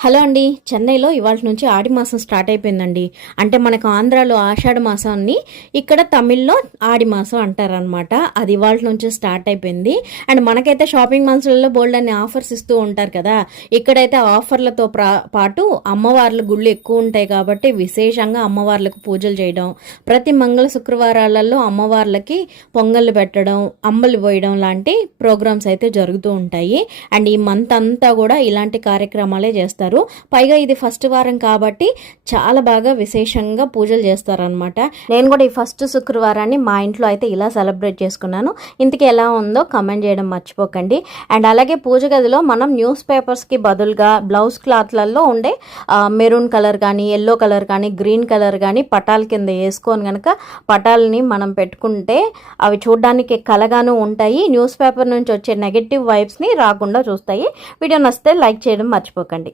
Hello అండి. చెన్నైలో ఇవాళ నుంచి ఆడి మాసం స్టార్ట్ అయిపోయిందండి. అంటే మనకు ఆంధ్రాలో ఆషాఢ మాసాన్ని ఇక్కడ తమిళ్ళో ఆడి మాసం అంటారనమాట అది ఇవాళ నుంచి స్టార్ట్ అయిపోయింది. అండ్ మనకైతే షాపింగ్ మాల్స్లలో బోల్డ్ అనే ఆఫర్స్ ఇస్తూ ఉంటారు కదా. ఇక్కడైతే ఆఫర్లతో పాటు అమ్మవార్ల గుళ్ళు ఎక్కువ ఉంటాయి కాబట్టి విశేషంగా అమ్మవార్లకు పూజలు చేయడం ప్రతి మంగళ శుక్రవారాలలో అమ్మవార్లకి పొంగళ్ళు పెట్టడం అంబలి పోయడం లాంటి ప్రోగ్రామ్స్ అయితే జరుగుతూ ఉంటాయి. అండ్ ఈ మంత్ అంతా కూడా ఇలాంటి కార్యక్రమాలే చేస్తారు. చేస్తారు. పైగా ఇది ఫస్ట్ వారం కాబట్టి చాలా బాగా విశేషంగా పూజలు చేస్తారనమాట నేను కూడా ఈ ఫస్ట్ శుక్రవారాన్ని మా ఇంట్లో అయితే ఇలా సెలబ్రేట్ చేసుకున్నాను. ఇంతకీ ఎలా ఉందో కమెంట్ చేయడం మర్చిపోకండి. అండ్ అలాగే పూజ గదిలో మనం న్యూస్ పేపర్స్కి బదులుగా బ్లౌజ్ క్లాత్లలో ఉండే మెరూన్ కలర్ కానీ ఎల్లో కలర్ కానీ గ్రీన్ కలర్ కానీ పటాల కింద వేసుకొని కనుక పటాలని మనం పెట్టుకుంటే అవి చూడడానికి కలగాను ఉంటాయి. న్యూస్ పేపర్ నుంచి వచ్చే నెగటివ్ వైబ్స్ని రాకుండా చూస్తాయి. వీడియో నచ్చితే లైక్ చేయడం మర్చిపోకండి.